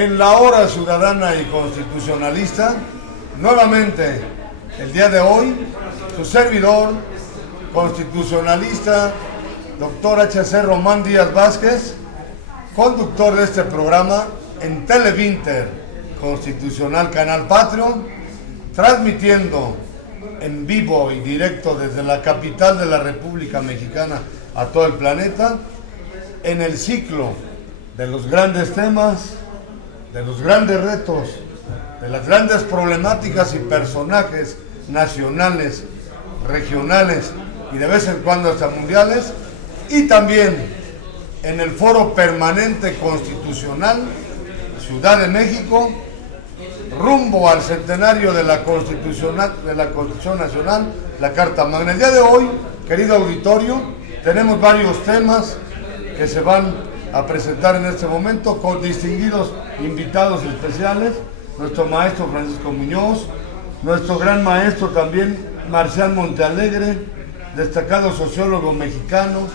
en la hora ciudadana y constitucionalista. Nuevamente, el día de hoy, su servidor, constitucionalista, doctor H.C. Román Díaz Vázquez, conductor de este programa en Televinter Constitucional Canal Patrio, transmitiendo en vivo y directo desde la capital de la República Mexicana a todo el planeta, en el ciclo de los grandes temas, de los grandes retos, de las grandes problemáticas y personajes nacionales, regionales y de vez en cuando hasta mundiales, y también en el Foro Permanente Constitucional, Ciudad de México, rumbo al centenario de la Constitución Nacional, la Carta Magna. El día de hoy, querido auditorio, tenemos varios temas que se van a presentar en este momento con distinguidos invitados especiales, nuestro maestro Francisco Muñoz, nuestro gran maestro también Marcial Montealegre, destacado sociólogo mexicano,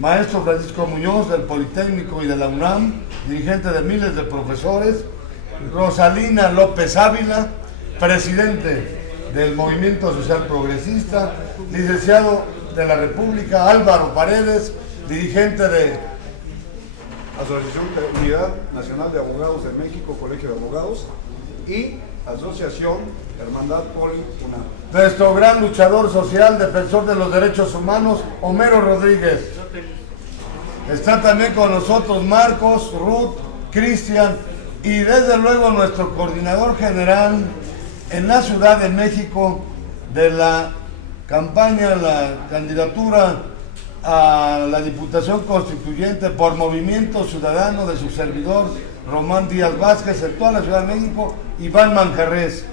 maestro Francisco Muñoz del Politécnico y de la UNAM, dirigente de miles de profesores, Rosalina López Ávila, presidente del Movimiento Social Progresista, licenciado de la República, Álvaro Paredes, dirigente de Asociación Unidad Nacional de Abogados de México, Colegio de Abogados, y Asociación Hermandad Poli UNAM. Nuestro gran luchador social, defensor de los derechos humanos, Homero Rodríguez. Está también con nosotros Marcos, Ruth, Cristian y desde luego nuestro coordinador general en la Ciudad de México de la campaña, la candidatura a la Diputación Constituyente por Movimiento Ciudadano de su servidor Román Díaz Vázquez en toda la Ciudad de México, Iván Manjarres.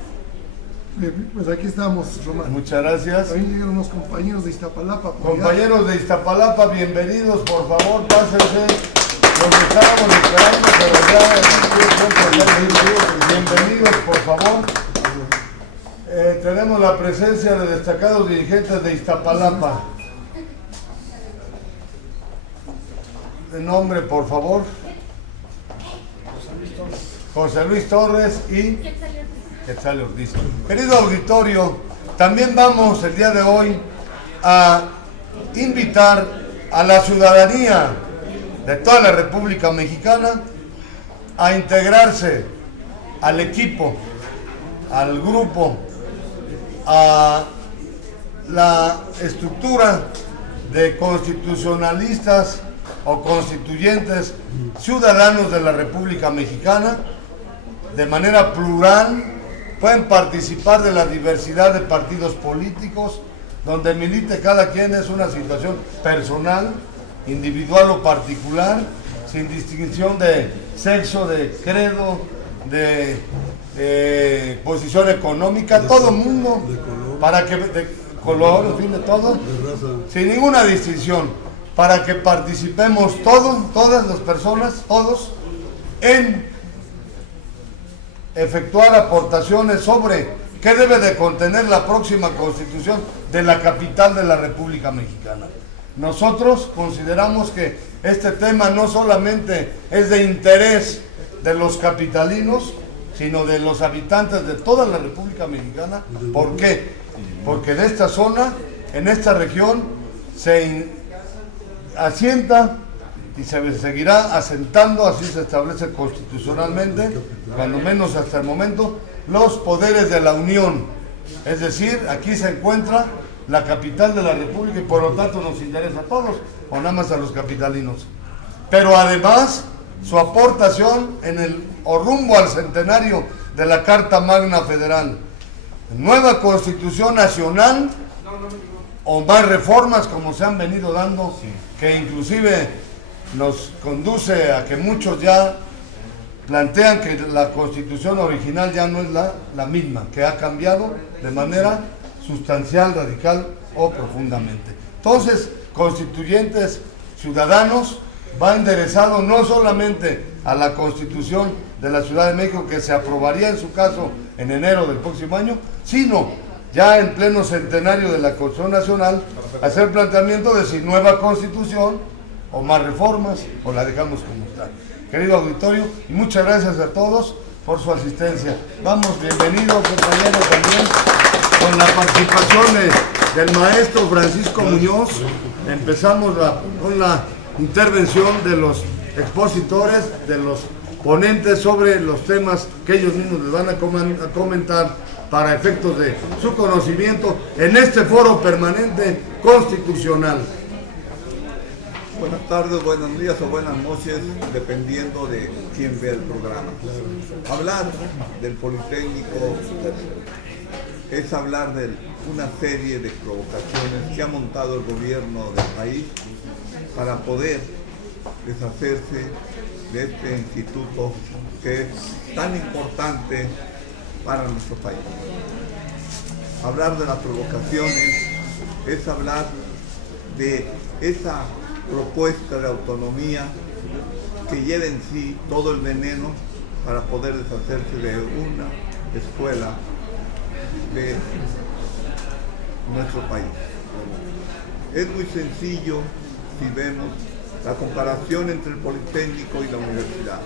Pues aquí estamos, Román. Muchas gracias. Ahí llegan unos compañeros de Iztapalapa. Compañeros de Iztapalapa, bienvenidos, por favor, pásense. Los estábamos esperando, pero ya bienvenidos, por favor. Tenemos la presencia de destacados dirigentes de Iztapalapa. De nombre, por favor. José Luis Torres y Quetzal Ortiz. Querido auditorio, también vamos el día de hoy a invitar a la ciudadanía de toda la República Mexicana a integrarse al equipo, al grupo, a la estructura de constitucionalistas o constituyentes ciudadanos de la República Mexicana. De manera plural pueden participar de la diversidad de partidos políticos, donde milite cada quien es una situación personal, individual o particular, sin distinción de sexo, de credo, de posición económica, todo el mundo, para que, de color, en fin, de todo, sin ninguna distinción, para que participemos todos, todas las personas, todos, en efectuar aportaciones sobre qué debe de contener la próxima Constitución de la capital de la República Mexicana. Nosotros consideramos que este tema no solamente es de interés de los capitalinos, sino de los habitantes de toda la República Mexicana. ¿Por qué? Porque de esta zona, en esta región, se asienta y se seguirá asentando, así se establece constitucionalmente, cuando menos hasta el momento, los poderes de la Unión. Es decir, aquí se encuentra la capital de la República y por lo tanto nos interesa a todos, o nada más a los capitalinos. Pero además, su aportación en el o rumbo al centenario de la Carta Magna Federal, nueva Constitución Nacional o más reformas como se han venido dando, que inclusive nos conduce a que muchos ya plantean que la Constitución original ya no es la misma, que ha cambiado de manera sustancial, radical o profundamente. Entonces, constituyentes ciudadanos va enderezado no solamente a la Constitución de la Ciudad de México, que se aprobaría en su caso en enero del próximo año, sino ya en pleno centenario de la Constitución Nacional, hacer planteamiento de si nueva Constitución o más reformas o la dejamos como está. querido auditorio, y muchas gracias a todos por su asistencia. Vamos, bienvenidos compañeros también, con la participación del maestro Francisco Muñoz. Empezamos con la intervención de los expositores, de los ponentes sobre los temas que ellos mismos les van a comentar para efectos de su conocimiento en este foro permanente constitucional. Buenas tardes, buenos días o buenas noches, dependiendo de quién ve el programa. Hablar del Politécnico es hablar de una serie de provocaciones que ha montado el gobierno del país para poder deshacerse de este instituto que es tan importante para nuestro país. Hablar de las provocaciones es hablar de esa propuesta de autonomía que lleva en sí todo el veneno para poder deshacerse de una escuela de nuestro país. Es muy sencillo si vemos la comparación entre el Politécnico y la universidad.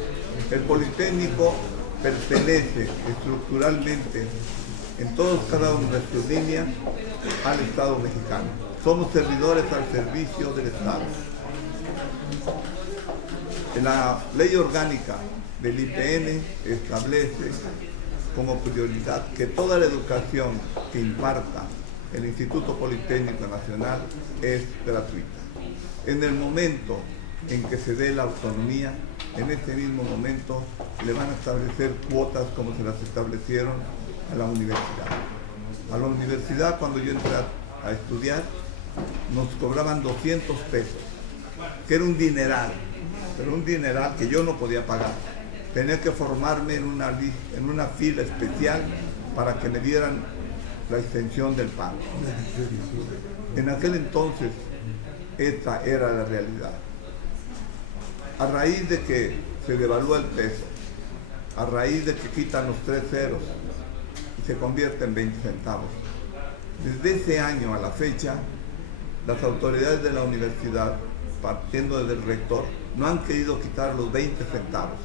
El Politécnico pertenece estructuralmente en cada una de sus líneas al Estado mexicano. Somos servidores al servicio del Estado. En la ley orgánica del IPN establece como prioridad que toda la educación que imparta el Instituto Politécnico Nacional es gratuita. En el momento en que se dé la autonomía, en ese mismo momento le van a establecer cuotas como se las establecieron a la universidad. A la universidad, cuando yo entré a estudiar, nos cobraban 200 pesos, que era un dineral, pero un dineral que yo no podía pagar. Tenía que formarme en una fila especial para que me dieran la extensión del pago. En aquel entonces, esta era la realidad. A raíz de que se devalúa el peso, a raíz de que quitan los 3 ceros y se convierte en 20 centavos, desde ese año a la fecha, las autoridades de la universidad, partiendo desde el rector, no han querido quitar los 20 centavos,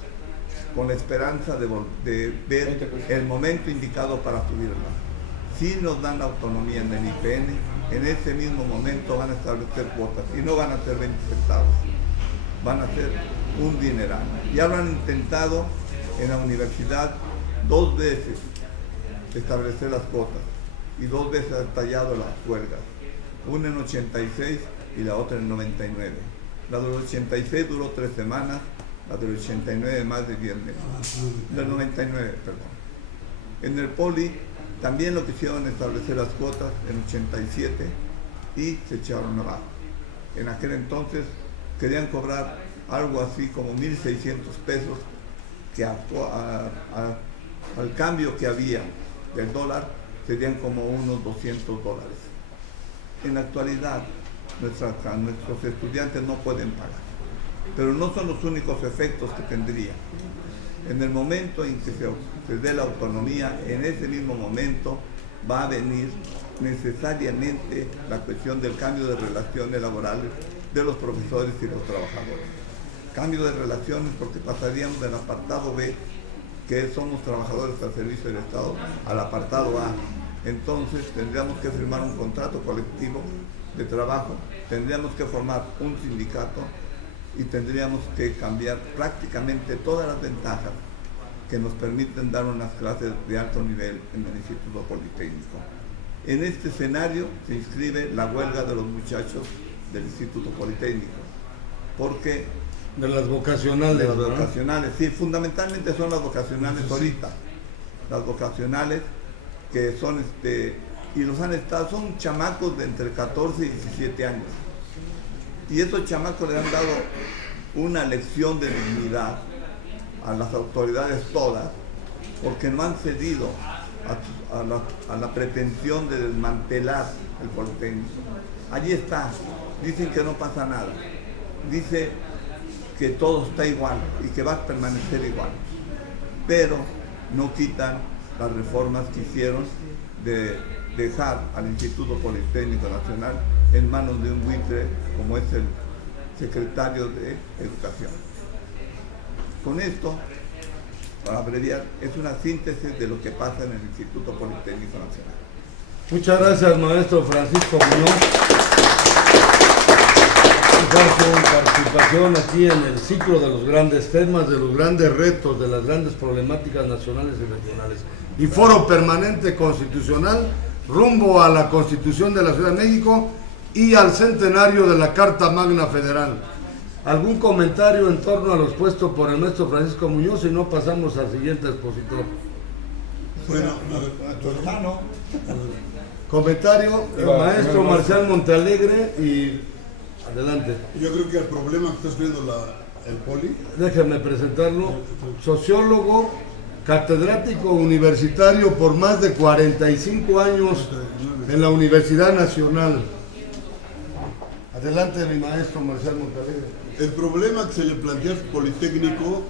con la esperanza de ver el momento indicado para subirla. Si nos dan la autonomía en el IPN, en ese mismo momento van a establecer cuotas y no van a ser 20 centavos, van a ser un dineral. Ya lo han intentado en la universidad 2 veces establecer las cuotas y 2 veces han tallado las huelgas, una en 86 y la otra en 99. La del 86 duró 3 semanas, la del 89 más de 10 meses, del 99, perdón. En el Poli también lo quisieron establecer las cuotas en 87 y se echaron abajo. En aquel entonces querían cobrar algo así como 1.600 pesos, que al cambio que había del dólar serían como unos $200. En la actualidad nuestros estudiantes no pueden pagar, pero no son los únicos efectos que tendría. En el momento en que se dé la autonomía, en ese mismo momento va a venir necesariamente la cuestión del cambio de relaciones laborales de los profesores y los trabajadores. Cambio de relaciones porque pasaríamos del apartado B, que somos trabajadores al servicio del Estado, al apartado A. Entonces tendríamos que firmar un contrato colectivo de trabajo, tendríamos que formar un sindicato y tendríamos que cambiar prácticamente todas las ventajas que nos permiten dar unas clases de alto nivel en el Instituto Politécnico. En este escenario se inscribe la huelga de los muchachos del Instituto Politécnico, porque de las vocacionales. De las vocacionales, sí, fundamentalmente son las vocacionales ahorita. Las vocacionales que son, y los han estado, son chamacos de entre 14 y 17 años. Y estos chamacos le han dado una lección de dignidad a las autoridades todas, porque no han cedido a la pretensión de desmantelar el Politécnico. Allí está, dicen que no pasa nada, dice que todo está igual y que va a permanecer igual, pero no quitan las reformas que hicieron de dejar al Instituto Politécnico Nacional en manos de un buitre como es el secretario de Educación. Con esto, para abreviar, es una síntesis de lo que pasa en el Instituto Politécnico Nacional. Muchas gracias, maestro Francisco Muñoz, por su participación aquí en el ciclo de los grandes temas, de los grandes retos, de las grandes problemáticas nacionales y regionales. Y Foro Permanente Constitucional rumbo a la Constitución de la Ciudad de México y al centenario de la Carta Magna Federal. ¿Algún comentario en torno a lo expuesto por el maestro Francisco Muñoz? Si no, pasamos al siguiente expositor. Bueno, a tu hermano. Comentario, el maestro Marcial Montealegre, y adelante. Yo creo que el problema que está escribiendo el Poli. Déjenme presentarlo. Sociólogo, catedrático universitario por más de 45 años en la Universidad Nacional. Adelante, mi maestro Marcial Montealegre. El problema que se le plantea al Politécnico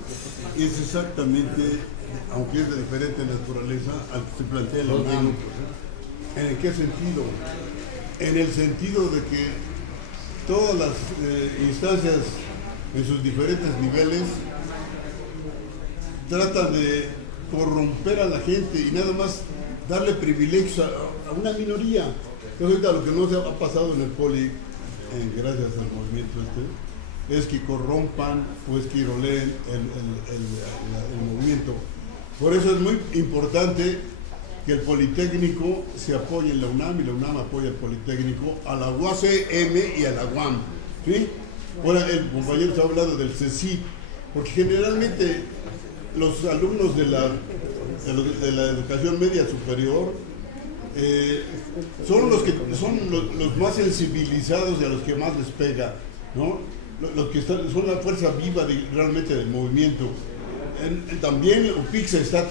es exactamente, aunque es de diferente naturaleza, al que se plantea en la UNAM. ¿En qué sentido? En el sentido de que todas las instancias en sus diferentes niveles tratan de corromper a la gente y nada más darle privilegios a una minoría. Ahorita lo que no se ha pasado en el Poli, gracias al movimiento es que corrompan o es que iroleen el movimiento. Por eso es muy importante que el Politécnico se apoye en la UNAM y la UNAM apoya al Politécnico, a la UACM y a la UAM, ¿sí? Ahora el compañero está hablando del CECIT, porque generalmente los alumnos de la educación media superior son los más sensibilizados y a los que más les pega, ¿no? Los que son la fuerza viva realmente del movimiento. También UPIX está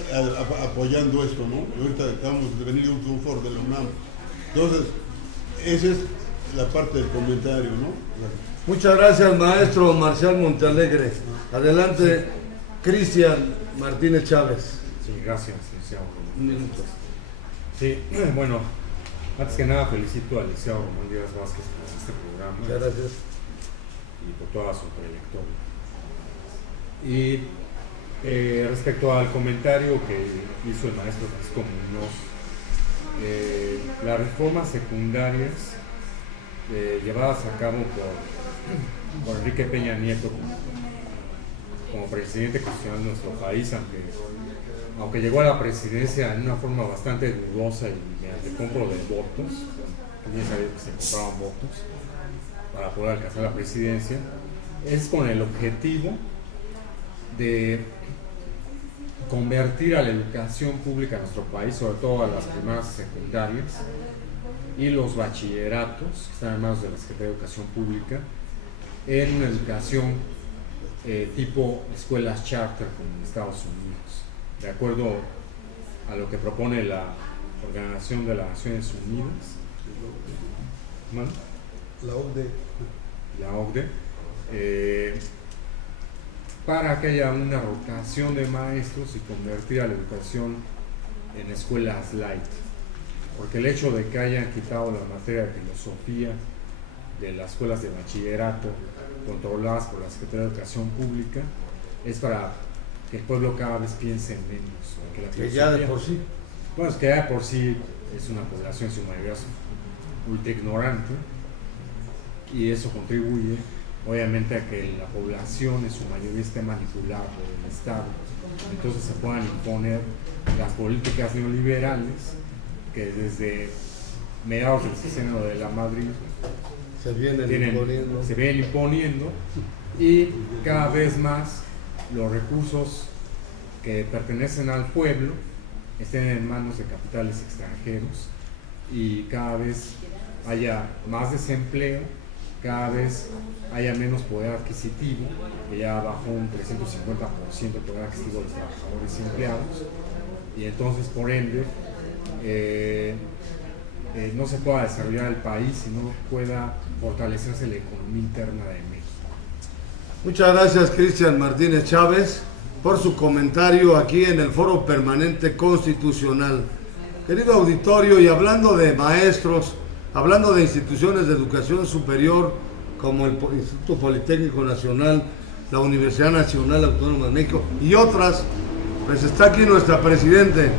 apoyando esto, ¿no? Ahorita acabamos de venir de un foro de la UNAM. Entonces, esa es la parte del comentario, ¿no? Muchas gracias, maestro Marcial Montealegre. Adelante, Cristian Martínez Chávez. Sí, gracias, licenciado. Un minuto. Sí, bueno, antes que nada felicito al licenciado Román Díaz Vázquez por este programa. Muchas gracias. Y por toda su trayectoria. Y respecto al comentario que hizo el maestro Francisco Muñoz, las reformas secundarias llevadas a cabo por Enrique Peña Nieto como presidente constitucional de nuestro país, aunque llegó a la presidencia en una forma bastante dudosa y mediante compro de votos, bien sabía que se compraban votos para poder alcanzar la presidencia, es con el objetivo de convertir a la educación pública en nuestro país, sobre todo a las primarias y secundarias, y los bachilleratos, que están en manos de la Secretaría de Educación Pública, en una educación tipo escuelas charter como en Estados Unidos, de acuerdo a lo que propone la Organización de las Naciones Unidas, ¿no? La OCDE, para que haya una rotación de maestros y convertir a la educación en escuelas light, porque el hecho de que hayan quitado la materia de filosofía de las escuelas de bachillerato controladas por la Secretaría de Educación Pública es para que el pueblo cada vez piense menos, que ya de por sí. Bueno, es que ya de por sí es una población en su mayoría ultra ignorante, y eso contribuye obviamente a que la población en su mayoría esté manipulada por el Estado. Entonces se puedan imponer las políticas neoliberales que desde mediados del sexenio de la Madrid se vienen imponiendo, y cada vez más los recursos que pertenecen al pueblo estén en manos de capitales extranjeros, y cada vez haya más desempleo, cada vez haya menos poder adquisitivo, que ya bajó un 350% el poder adquisitivo de los trabajadores y empleados, y entonces por ende no se pueda desarrollar el país y no pueda fortalecerse la economía interna de México. Muchas gracias, Cristian Martínez Chávez, por su comentario aquí en el Foro Permanente Constitucional. Querido auditorio, y hablando de maestros, hablando de instituciones de educación superior como el Instituto Politécnico Nacional la Universidad Nacional Autónoma de México y otras. Pues está aquí nuestra presidente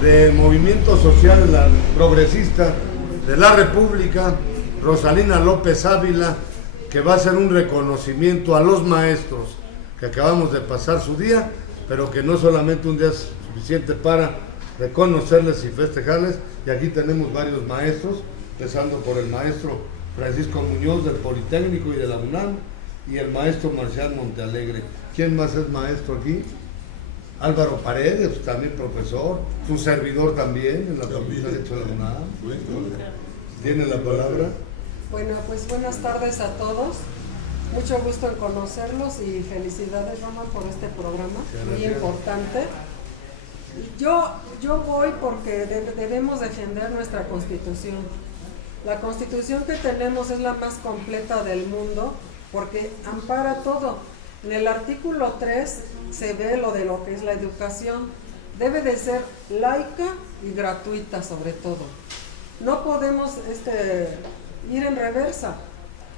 de Movimiento Social Progresista de la República, Rosalina López Ávila, que va a hacer un reconocimiento a los maestros que acabamos de pasar su día, pero que no solamente un día es suficiente para reconocerles y festejarles. Y aquí tenemos varios maestros, empezando por el maestro Francisco Muñoz del Politécnico y de la UNAM, y el maestro Marcial Montealegre. ¿Quién más es maestro aquí? Álvaro Paredes, también profesor, su servidor también en la Facultad de Derecho de la UNAM. ¿Tiene la palabra? Bueno, pues buenas tardes a todos. Mucho gusto en conocerlos y felicidades, Roma, por este programa muy importante. Yo voy porque debemos defender nuestra Constitución. La Constitución que tenemos es la más completa del mundo porque ampara todo. En el artículo 3 se ve lo que es la educación. Debe de ser laica y gratuita sobre todo. No podemos ir en reversa.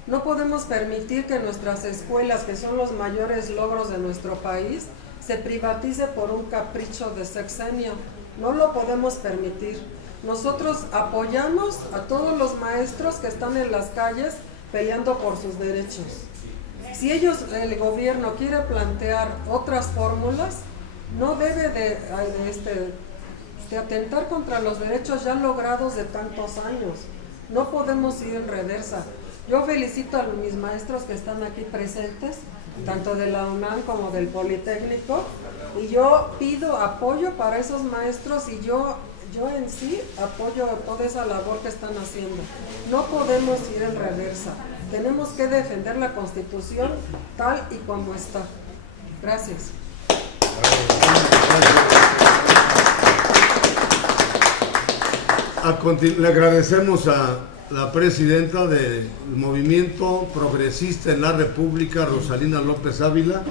No podemos permitir que nuestras escuelas, que son los mayores logros de nuestro país, se privatice por un capricho de sexenio. No lo podemos permitir. Nosotros apoyamos a todos los maestros que están en las calles peleando por sus derechos. Si el gobierno quiere plantear otras fórmulas, no debe de atentar contra los derechos ya logrados de tantos años. No podemos ir en reversa. Yo felicito a mis maestros que están aquí presentes, tanto de la UNAM como del Politécnico, y yo pido apoyo para esos maestros y yo en sí apoyo toda esa labor que están haciendo. No podemos ir en reversa. Tenemos que defender la Constitución tal y como está. Gracias. Le agradecemos a la presidenta del Movimiento Progresista en la República, Rosalina López Ávila,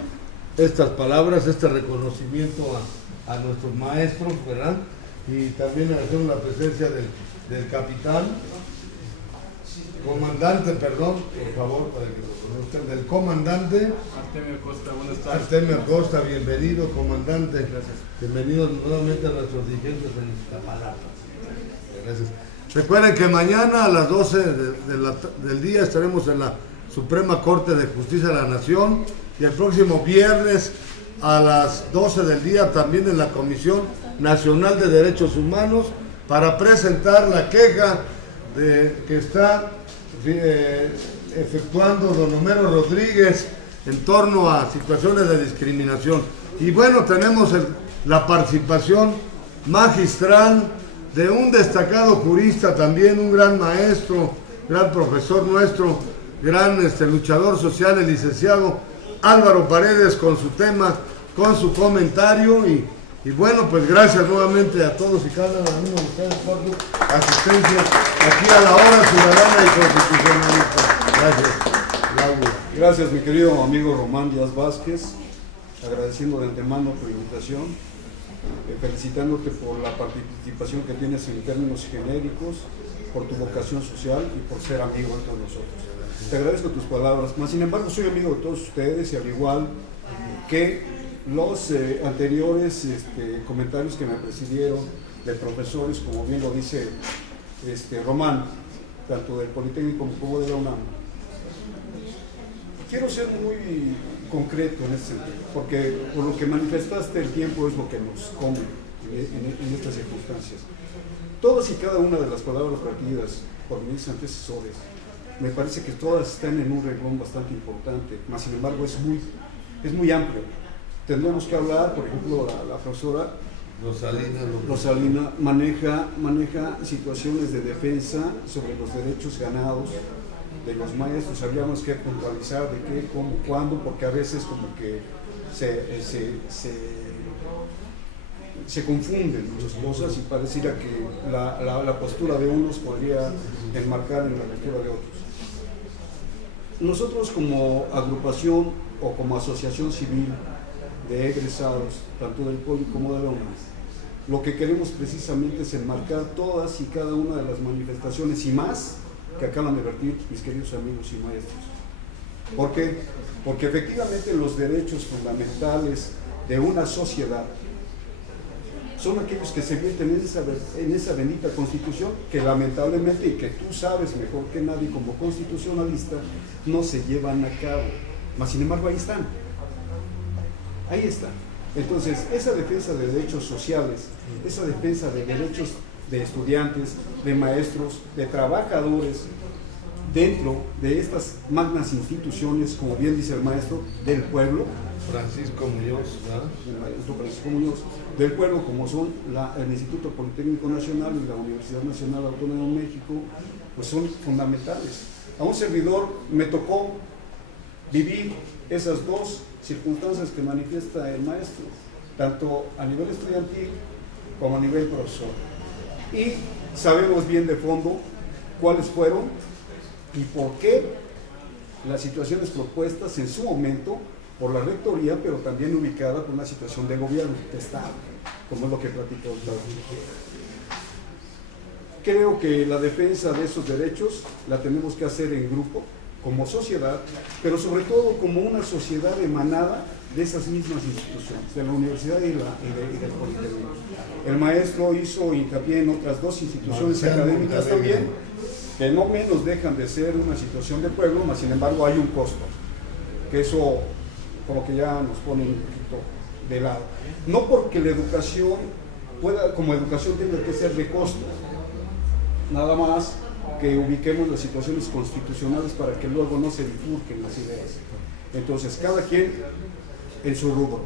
estas palabras, este reconocimiento a nuestros maestros, ¿verdad? Y también agradecemos la presencia del capitán, comandante, perdón, por favor, para que lo conozcan, del comandante Artemio Costa. Buenas tardes. Artemio Costa, bienvenido, comandante. Gracias. Bienvenidos nuevamente a nuestros dirigentes en Iztapalapa. Gracias. Recuerden que mañana a las 12 del día estaremos en la Suprema Corte de Justicia de la Nación y el próximo viernes a las 12 del día también en la Comisión Nacional de Derechos Humanos para presentar la queja que está efectuando don Homero Rodríguez en torno a situaciones de discriminación. Y bueno, tenemos la participación magistral de un destacado jurista también, un gran maestro, gran profesor nuestro, gran luchador social, el licenciado Álvaro Paredes, con su tema, con su comentario. Y bueno, pues gracias nuevamente a todos y cada uno de ustedes por su asistencia aquí a la hora ciudadana y constitucionalista. Gracias. Laura. Gracias, mi querido amigo Román Díaz Vázquez, agradeciendo de antemano tu invitación, felicitándote por la participación que tienes en términos genéricos, por tu vocación social y por ser amigo de todos nosotros. Te agradezco tus palabras, mas sin embargo soy amigo de todos ustedes y al igual que los anteriores comentarios que me precedieron de profesores, como bien lo dice Román, tanto del Politécnico como de la UNAM. Quiero ser muy concreto en este sentido, porque por lo que manifestaste el tiempo es lo que nos come en estas circunstancias. Todas y cada una de las palabras vertidas por mis antecesores, me parece que todas están en un renglón bastante importante, mas sin embargo es muy amplio. Tendremos que hablar, por ejemplo, la profesora Rosalina maneja situaciones de defensa sobre los derechos ganados de los maestros. Habríamos que puntualizar de qué, cómo, cuándo, porque a veces como que se confunden muchas cosas y pareciera que la postura de unos podría enmarcar en la postura de otros. Nosotros como agrupación o como asociación civil de egresados, tanto del Poli como de la UNAM, lo que queremos precisamente es enmarcar todas y cada una de las manifestaciones y más que acaban de vertir mis queridos amigos y maestros. ¿Por qué? Porque efectivamente los derechos fundamentales de una sociedad son aquellos que se vierten en esa bendita Constitución, que lamentablemente, y que tú sabes mejor que nadie como constitucionalista, no se llevan a cabo. Mas sin embargo ahí están. Ahí están. Entonces, esa defensa de derechos sociales, esa defensa de derechos de estudiantes, de maestros, de trabajadores, dentro de estas magnas instituciones, como bien dice el maestro, del pueblo, Francisco Muñoz, ¿verdad? el maestro Francisco Muñoz, del pueblo, como son el Instituto Politécnico Nacional y la Universidad Nacional Autónoma de México, pues son fundamentales. A un servidor me tocó vivir esas dos circunstancias que manifiesta el maestro, tanto a nivel estudiantil como a nivel profesor. Y sabemos bien de fondo cuáles fueron y por qué las situaciones propuestas en su momento por la rectoría, pero también ubicada por una situación de gobierno, de Estado, como es lo que platicó usted. Creo que la defensa de esos derechos la tenemos que hacer en grupo, como sociedad, pero sobre todo como una sociedad emanada de esas mismas instituciones, de la universidad y del Politécnico. El maestro hizo hincapié en otras dos instituciones académicas también, que no menos dejan de ser una situación de pueblo, mas sin embargo hay un costo, que eso como que ya nos pone un poquito de lado. No porque la educación como educación tenga que ser de costo, nada más que ubiquemos las situaciones constitucionales para que luego no se bifurquen las ideas. Entonces, cada quien en su rubro.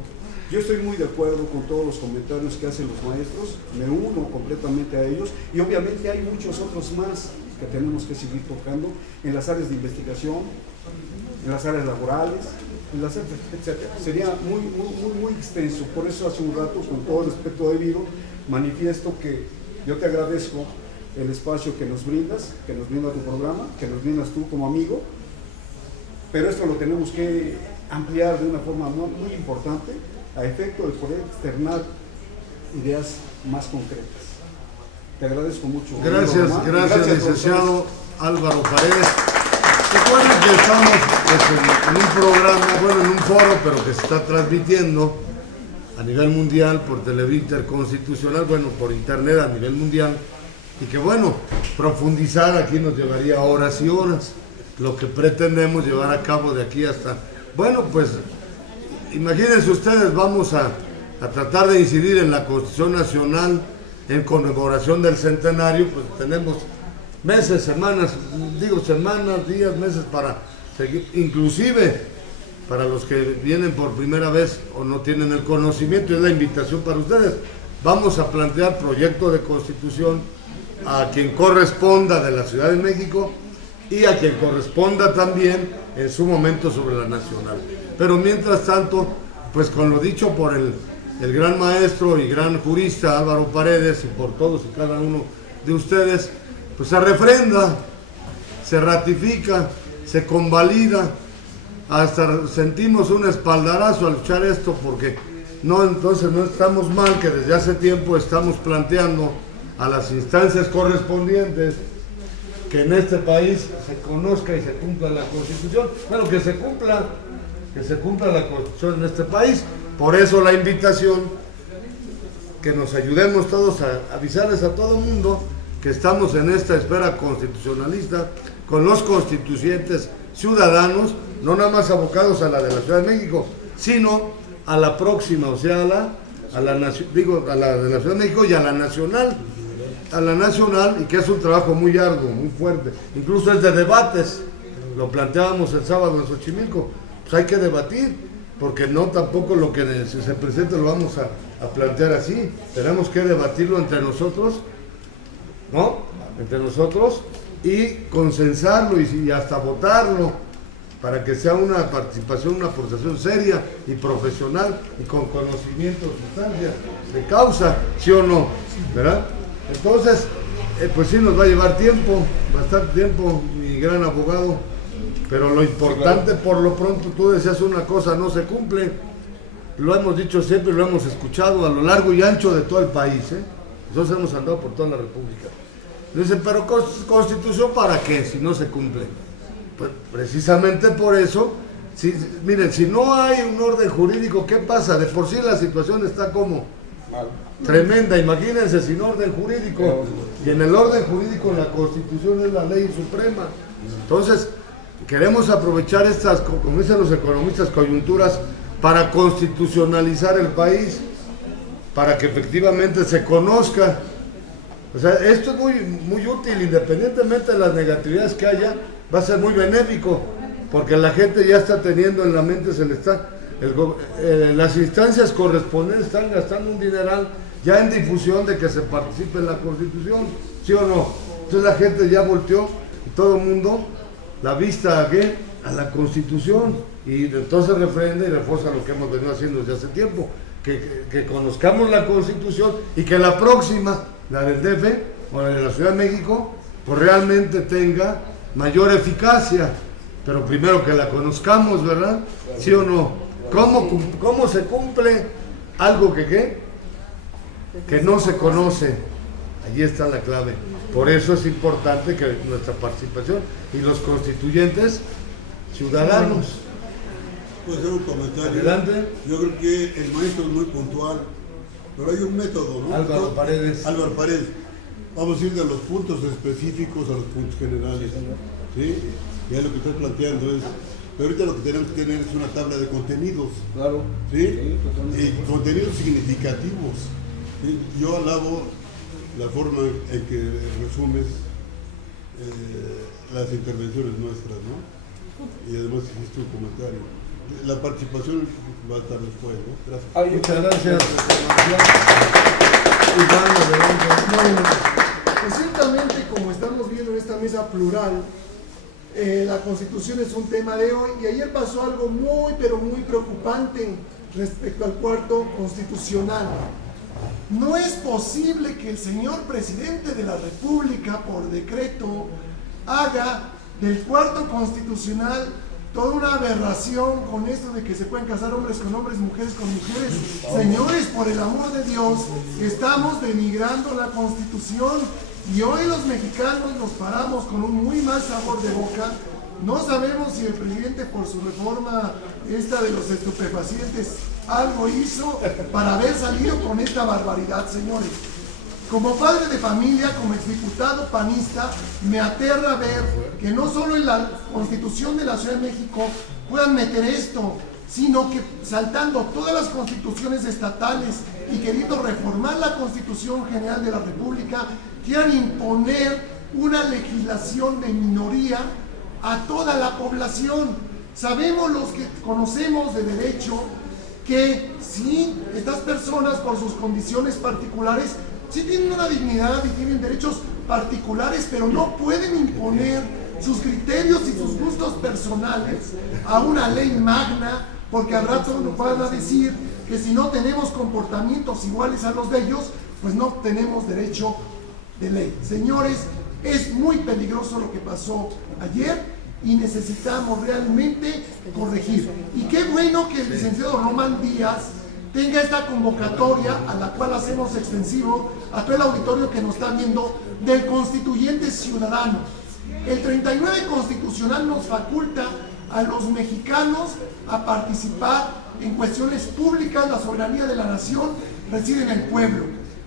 Yo estoy muy de acuerdo con todos los comentarios que hacen los maestros, me uno completamente a ellos, y obviamente hay muchos otros más que tenemos que seguir tocando en las áreas de investigación, en las áreas laborales, en las áreas, etc. Sería muy extenso. Por eso hace un rato, con todo el respeto debido, manifiesto que yo te agradezco el espacio que nos brindas, que nos brinda tu programa, que nos brindas tú como amigo, pero esto lo tenemos que ampliar de una forma muy importante a efecto de poder externar ideas más concretas. Te agradezco mucho. Gracias, licenciado Álvaro Paredes. Recuerden que estamos en un programa, en un foro, pero que se está transmitiendo a nivel mundial por Televisa Interconstitucional, por internet a nivel mundial, y que profundizar aquí nos llevaría horas y horas. Lo que pretendemos llevar a cabo de aquí hasta, imagínense ustedes, vamos a tratar de incidir en la Constitución Nacional en conmemoración del centenario, pues tenemos meses, semanas, días, meses para seguir, inclusive para los que vienen por primera vez o no tienen el conocimiento, es la invitación para ustedes. Vamos a plantear proyecto de constitución a quien corresponda de la Ciudad de México y a quien corresponda también en su momento sobre la nacional. Pero mientras tanto, pues con lo dicho por el gran maestro y gran jurista Álvaro Paredes y por todos y cada uno de ustedes, pues se refrenda, se ratifica, se convalida, hasta sentimos un espaldarazo al escuchar esto, porque entonces no estamos mal que desde hace tiempo estamos planteando a las instancias correspondientes que en este país se conozca y se cumpla la Constitución, que se cumpla la Constitución en este país. Por eso la invitación, que nos ayudemos todos a avisarles a todo el mundo que estamos en esta esfera constitucionalista, con los constituyentes ciudadanos, no nada más abocados a la de la Ciudad de México, sino a la próxima, o sea, a la de la Ciudad de México y a la nacional, y que es un trabajo muy arduo, muy fuerte, incluso es de debates. Lo planteábamos el sábado en Xochimilco, pues hay que debatir, porque no tampoco lo que se presenta lo vamos a plantear así, tenemos que debatirlo entre nosotros, y consensarlo y hasta votarlo, para que sea una participación, una aportación seria y profesional y con conocimiento de sustancia, de causa, ¿sí o no? ¿Verdad? Entonces, pues sí nos va a llevar tiempo, bastante tiempo, mi gran abogado, pero lo importante, por lo pronto, tú decías una cosa, no se cumple, lo hemos dicho siempre, lo hemos escuchado a lo largo y ancho de todo el país, nosotros hemos andado por toda la República. Dicen, pero ¿Constitución para qué si no se cumple? Pues precisamente por eso, miren, si no hay un orden jurídico, ¿qué pasa? De por sí la situación está como tremenda, imagínense sin orden jurídico, y en el orden jurídico la Constitución es la ley suprema. Entonces, queremos aprovechar estas, como dicen los economistas, coyunturas para constitucionalizar el país, para que efectivamente se conozca. O sea, esto es muy útil, independientemente de las negatividades que haya, va a ser muy benéfico, porque la gente ya está teniendo en la mente, las instancias correspondientes están gastando un dineral ya en difusión de que se participe en la Constitución, ¿sí o no? Entonces la gente ya volteó, y todo el mundo, la vista a la Constitución, y entonces refrenda y refuerza lo que hemos venido haciendo desde hace tiempo, que conozcamos la Constitución y que la próxima, la del DF o la de la Ciudad de México, pues realmente tenga mayor eficacia, pero primero que la conozcamos, ¿verdad? ¿Sí o no? ¿Cómo se cumple algo que no se conoce? Allí está la clave. Por eso es importante que nuestra participación y los constituyentes ciudadanos. Puedo hacer un comentario. Adelante. Yo creo que el maestro es muy puntual, pero hay un método, ¿no? Álvaro Paredes. Álvaro Paredes. Vamos a ir de los puntos específicos a los puntos generales, ¿sí? Ya lo que estás planteando es, pero ahorita lo que tenemos que tener es una tabla de contenidos, Claro. ¿sí? Y contenidos significativos. ¿Sí? Yo alabo la forma en que resumes las intervenciones nuestras, ¿no? Y además hiciste un comentario. La participación va a estar después, ¿no? Gracias. Muchas gracias. Pues ciertamente, como estamos viendo en esta mesa plural, la Constitución es un tema de hoy, y ayer pasó algo muy, pero muy preocupante respecto al cuarto constitucional. No es posible que el señor presidente de la República, por decreto, haga del cuarto constitucional toda una aberración con esto de que se pueden casar hombres con hombres, mujeres con mujeres. Señores, por el amor de Dios, estamos denigrando la Constitución, y hoy los mexicanos nos paramos con un muy mal sabor de boca. No sabemos si el presidente, por su reforma esta de los estupefacientes, algo hizo para haber salido con esta barbaridad, señores. Como padre de familia, como exdiputado panista, me aterra ver que no solo en la Constitución de la Ciudad de México puedan meter esto, sino que saltando todas las constituciones estatales y queriendo reformar la Constitución General de la República, quieran imponer una legislación de minoría a toda la población. Sabemos los que conocemos de derecho que sí, estas personas por sus condiciones particulares sí tienen una dignidad y tienen derechos particulares, pero no pueden imponer sus criterios y sus gustos personales a una ley magna, porque al rato nos van a decir que si no tenemos comportamientos iguales a los de ellos, pues no tenemos derecho de ley. Señores, es muy peligroso lo que pasó ayer y necesitamos realmente corregir. Y qué bueno que el licenciado Román Díaz tenga esta convocatoria, a la cual hacemos extensivo a todo el auditorio que nos está viendo, del constituyente ciudadano. El 39 constitucional nos faculta a los mexicanos a participar en cuestiones públicas. La soberanía de la nación reside en el pueblo,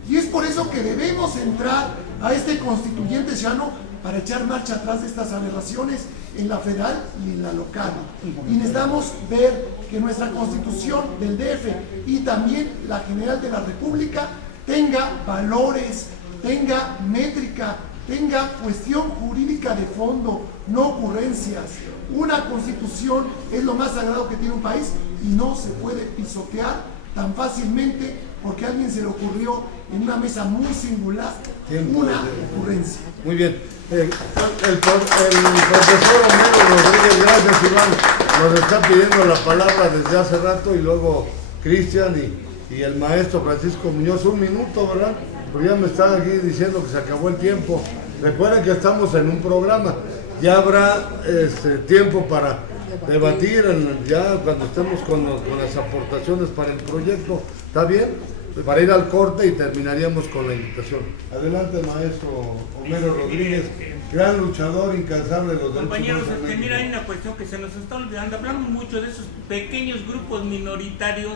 y es por eso que debemos entrar a este constituyente ciudadano para echar marcha atrás de estas aberraciones en la federal y en la local. Y necesitamos ver que nuestra Constitución del DF y también la General de la República tenga valores, tenga métrica, tenga cuestión jurídica de fondo, no ocurrencias. Una Constitución es lo más sagrado que tiene un país y no se puede pisotear tan fácilmente porque a alguien se le ocurrió en una mesa muy singular una ocurrencia. Muy bien. El profesor Homero Rodríguez, gracias Iván, nos está pidiendo la palabra desde hace rato, y luego Cristian y el maestro Francisco Muñoz. Un minuto, ¿verdad? Porque ya me están aquí diciendo que se acabó el tiempo. Recuerden que estamos en un programa, ya habrá tiempo para debatir ya cuando estemos con las aportaciones para el proyecto. ¿Está bien? Para ir al corte y terminaríamos con la invitación. Adelante, maestro Homero Rodríguez, gran luchador incansable de los Compañeros, derechos humanos en mira, hay México. una cuestión que se nos está olvidando. Hablamos mucho de esos pequeños grupos minoritarios,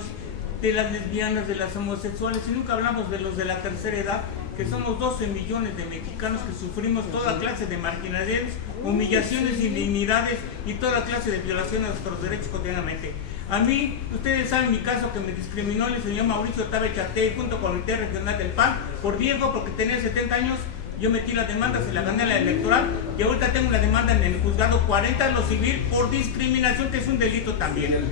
de las lesbianas, de las homosexuales, y nunca hablamos de los de la tercera edad, que somos 12 millones de mexicanos que sufrimos toda clase de marginaciones, humillaciones, indignidades y toda clase de violaciones a nuestros derechos cotidianamente. A mí, ustedes saben mi caso, que me discriminó el señor Mauricio Tabe Chatey junto con el Comité Regional del PAN por viejo, porque tenía 70 años. Yo metí la demanda, se la gané la electoral, y ahorita tengo una demanda en el juzgado 40 en lo civil por discriminación, que es un delito también.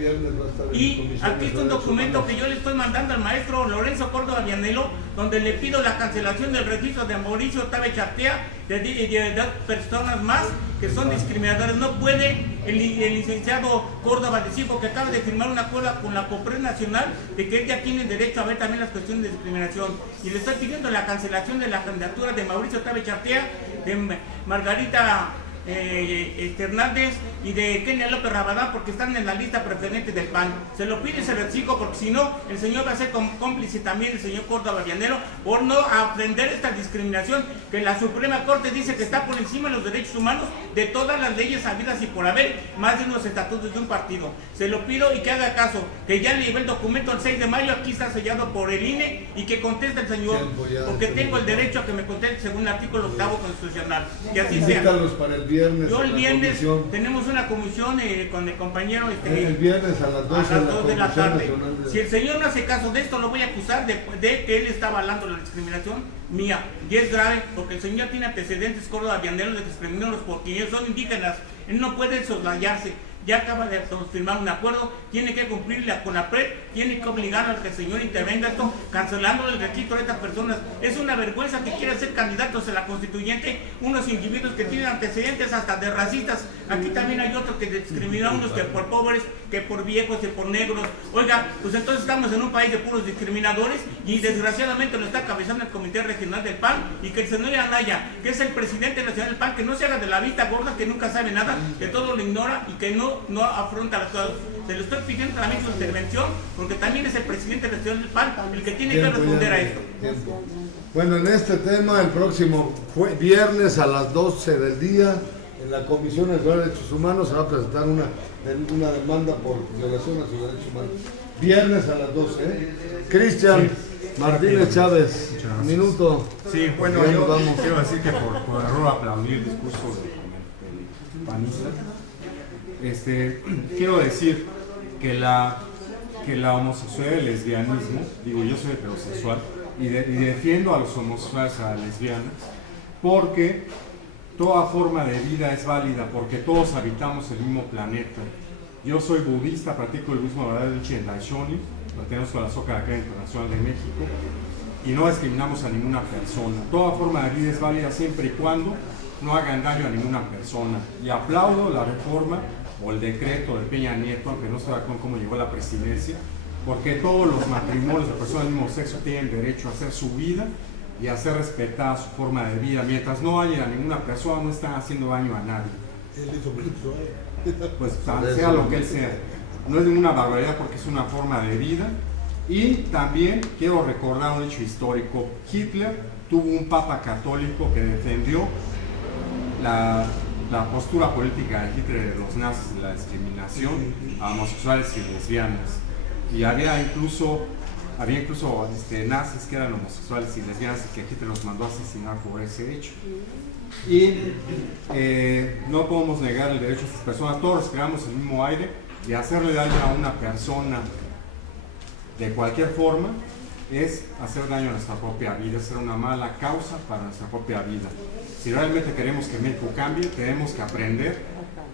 Y aquí está un documento que yo le estoy mandando al maestro Lorenzo Córdoba Vianelo, donde le pido la cancelación del registro de Mauricio Tabe Chartea de 2 personas más que son discriminadores. No puede el licenciado Córdoba decir, porque acaba de firmar un acuerdo con la COPRED Nacional, de que ella tiene derecho a ver también las cuestiones de discriminación. Y le estoy pidiendo la cancelación de la candidatura de Mauricio Tabe Chartea, de Margarita Hernández y de Kenia López Rabadán, porque están en la lista preferente del PAN. Se lo pide y se lo exijo, porque si no, el señor va a ser cómplice también, el señor Córdoba Vianelo, por no aprender esta discriminación que la Suprema Corte dice que está por encima de los derechos humanos de todas las leyes habidas y por haber, más de unos estatutos de un partido. Se lo pido y que haga caso, que ya le llevé el documento el 6 de mayo, aquí está sellado por el INE, y que conteste el señor, porque tengo el derecho a que me conteste según el artículo 8 constitucional. Y así sea. Para el viernes. Yo el viernes tenemos una comisión con el compañero el viernes a las 2 de la tarde. De... Si el señor no hace caso de esto, lo voy a acusar de que él está avalando la discriminación mía. Y es grave, porque el señor tiene antecedentes, Córdoba Vianelo, de discriminarlos porque ellos son indígenas. Él no puede soslayarse. Ya acaba de firmar un acuerdo, tiene que cumplirla con la PRED, tiene que obligar a que el señor intervenga esto, cancelando el registro de estas personas. Es una vergüenza que quieran ser candidatos a la constituyente unos individuos que tienen antecedentes hasta de racistas. Aquí también hay otros que discriminan a unos que por pobres, que por viejos, que por negros. Oiga, pues entonces estamos en un país de puros discriminadores, y desgraciadamente lo está cabezando el Comité Regional del PAN, y que el señor Anaya, que es el presidente nacional del PAN, que no se haga de la vista gorda, que nunca sabe nada, que todo lo ignora y que no afronta las cosas. Se lo estoy pidiendo también su intervención, porque también es el presidente nacional del PAN el que tiene que responder a esto. Bueno, en este tema, el próximo viernes a las 12 del día, en la Comisión Nacional de Derechos Humanos se va a presentar una demanda por violación a sus derechos humanos. Viernes a las 12, ¿eh? Cristian Martínez Chávez, minuto. Sí, bueno, yo quiero decir que por error aplaudí el discurso del panista. Quiero decir que la homosexualidad y el lesbianismo, digo, yo soy heterosexual y defiendo a los homosexuales, a las lesbianas, porque toda forma de vida es válida, porque todos habitamos el mismo planeta. Yo soy budista, practico el budismo en Daishonin, pertenezco a la Soka Gakkai Internacional de México, y no discriminamos a ninguna persona. Toda forma de vida es válida siempre y cuando no hagan daño a ninguna persona. Y aplaudo la reforma o el decreto de Peña Nieto, aunque no se da con cómo llegó a la presidencia, porque todos los matrimonios de personas del mismo sexo tienen derecho a hacer su vida y a hacer respetada su forma de vida. Mientras no haya a ninguna persona, no están haciendo daño a nadie. Pues sea lo que él sea. No es ninguna barbaridad, porque es una forma de vida. Y también quiero recordar un hecho histórico. Hitler tuvo un papa católico que defendió la postura política de Hitler de los nazis, de la discriminación a homosexuales y lesbianas. Y había incluso nazis que eran homosexuales y lesbianas y que Hitler los mandó a asesinar por ese hecho. Y no podemos negar el derecho a estas personas. Todos respiramos el mismo aire, y hacerle daño a una persona de cualquier forma es hacer daño a nuestra propia vida, es ser una mala causa para nuestra propia vida. Si realmente queremos que México cambie, tenemos que aprender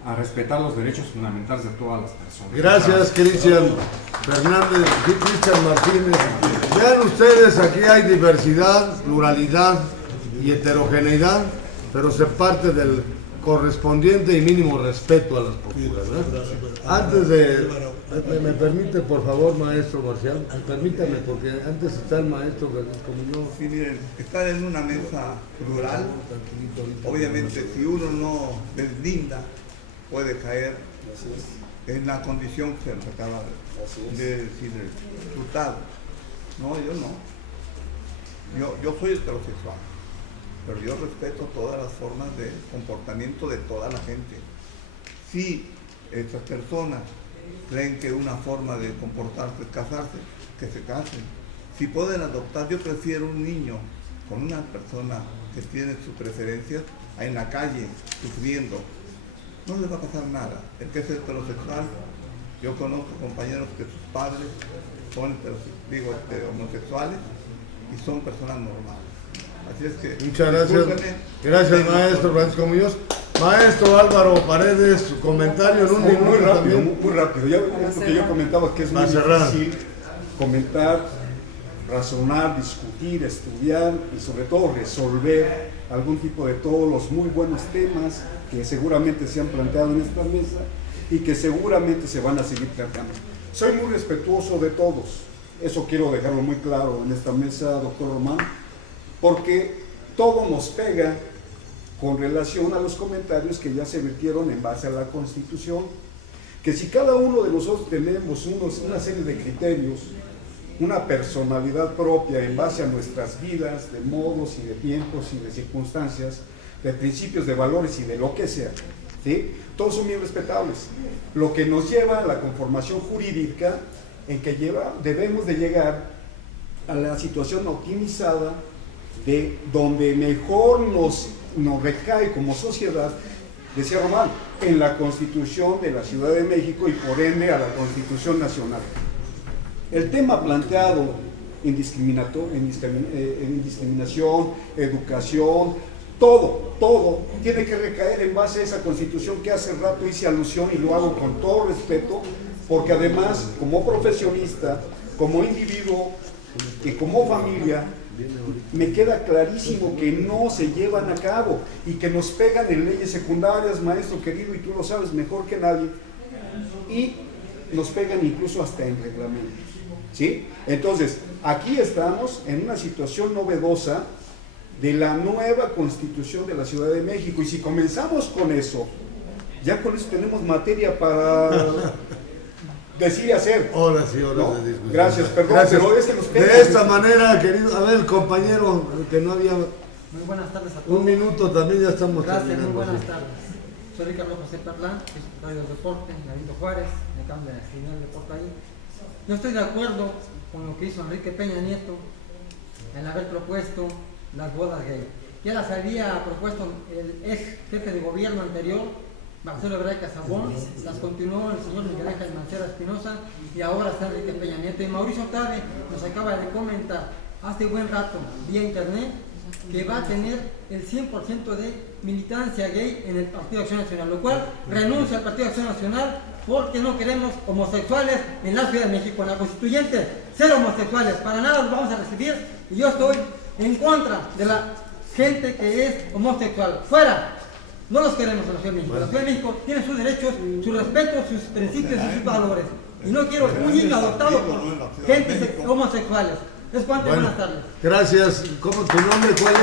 a respetar los derechos fundamentales de todas las personas. Gracias, Cristian Fernández, Cristian Martínez. Vean ustedes, aquí hay diversidad, pluralidad y heterogeneidad, pero se parte del correspondiente y mínimo respeto a las posturas, ¿verdad? Antes de... ¿Me permite, por favor, maestro Marcial? Permítame, porque antes está el maestro como yo. Sí, miren, estar en una mesa plural, obviamente si uno no deslinda, puede caer en la condición que se acaba de decir el diputado. No, yo no. Yo soy heterosexual. pero yo respeto todas las formas de comportamiento de toda la gente. Si estas personas creen que una forma de comportarse es casarse, que se casen. Si pueden adoptar, yo prefiero un niño con una persona que tiene sus preferencias en la calle, sufriendo. No les va a pasar nada. El que es heterosexual, yo conozco compañeros que sus padres son homosexuales y son personas normales. Así es que... Muchas gracias. Gracias, maestro Francisco Muñoz. Maestro Álvaro Paredes, su comentario en un minuto. Muy rápido, también. muy rápido. Ya es lo que yo comentaba, que es muy difícil comentar, razonar, discutir, estudiar y sobre todo resolver algún tipo de todos los muy buenos temas que seguramente se han planteado en esta mesa y que seguramente se van a seguir tratando. Soy muy respetuoso de todos, eso quiero dejarlo muy claro en esta mesa, doctor Román, porque todo nos pega con relación a los comentarios que ya se vertieron en base a la Constitución, que si cada uno de nosotros tenemos una serie de criterios, una personalidad propia en base a nuestras vidas, de modos y de tiempos y de circunstancias, de principios, de valores y de lo que sea, ¿sí? Todos son bien respetables. Lo que nos lleva a la conformación jurídica en que debemos de llegar a la situación optimizada de donde mejor nos recae como sociedad, decía Román, en la Constitución de la Ciudad de México y por ende a la Constitución Nacional. El tema planteado en discriminación, educación, todo tiene que recaer en base a esa Constitución que hace rato hice alusión y lo hago con todo respeto, porque además como profesionista, como individuo y como familia, me queda clarísimo que no se llevan a cabo y que nos pegan en leyes secundarias, maestro querido, y tú lo sabes mejor que nadie, y nos pegan incluso hasta en reglamentos, ¿sí? Entonces, aquí estamos en una situación novedosa de la nueva Constitución de la Ciudad de México, y si comenzamos con eso, ya con eso tenemos materia para decir y hacer. Horas y horas, ¿no? de discusión. Gracias, perdón, Gracias. pero es que nos pega. De esta manera, querido, a ver, el compañero que no había... Muy buenas tardes a todos. Un minuto también, ya estamos Gracias, muy terminando. buenas Sí. tardes. Soy Ricardo José Perlán, secretario del Deporte, Benito Juárez, me cambia de señal de deporte ahí. Yo estoy de acuerdo con lo que hizo Enrique Peña Nieto en haber propuesto las bodas gay. Ya las había propuesto el ex jefe de gobierno anterior, Marcelo Ebrard Casabón, las continuó el señor Miguel Ángel Mancera Espinosa y ahora está Enrique Peña Nieto. Y Mauricio Tabe nos acaba de comentar hace buen rato vía internet que va a tener el 100% de militancia gay en el Partido Acción Nacional, lo cual renuncia al Partido Acción Nacional porque no queremos homosexuales en la Ciudad de México. En la Constituyente, cero homosexuales, para nada los vamos a recibir, y yo estoy en contra de la gente que es homosexual. ¡Fuera! No los queremos en la Ciudad de México. La Ciudad de México tiene sus derechos, sus respetos, sus principios y sus valores. Y no quiero un niño adoptado por gente homosexuales. Es cuanto. Bueno, buenas tardes. Gracias. ¿Cómo tu nombre? ¿Cuál es?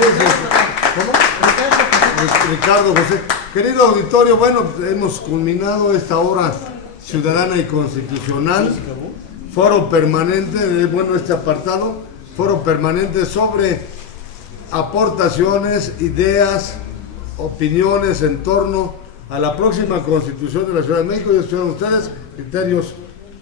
¿Cómo? Ricardo José. Querido auditorio, bueno, hemos culminado esta hora ciudadana y constitucional. Foro permanente, bueno, este apartado, foro permanente sobre aportaciones, ideas, opiniones en torno a la próxima Constitución de la Ciudad de México. Y escucharon ustedes criterios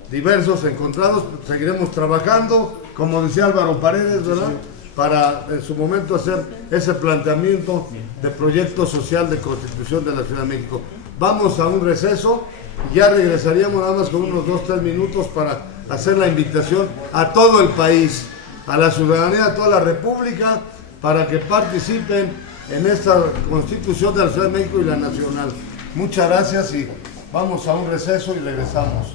diversos, encontrados. Seguiremos trabajando, como decía Álvaro Paredes, ¿verdad?, para en su momento hacer ese planteamiento de proyecto social de Constitución de la Ciudad de México. Vamos a un receso y ya regresaríamos nada más con unos 2-3 minutos para hacer la invitación a todo el país, a la ciudadanía, a toda la República, para que participen en esta Constitución de la Ciudad de México y la nacional. Muchas gracias y vamos a un receso y regresamos.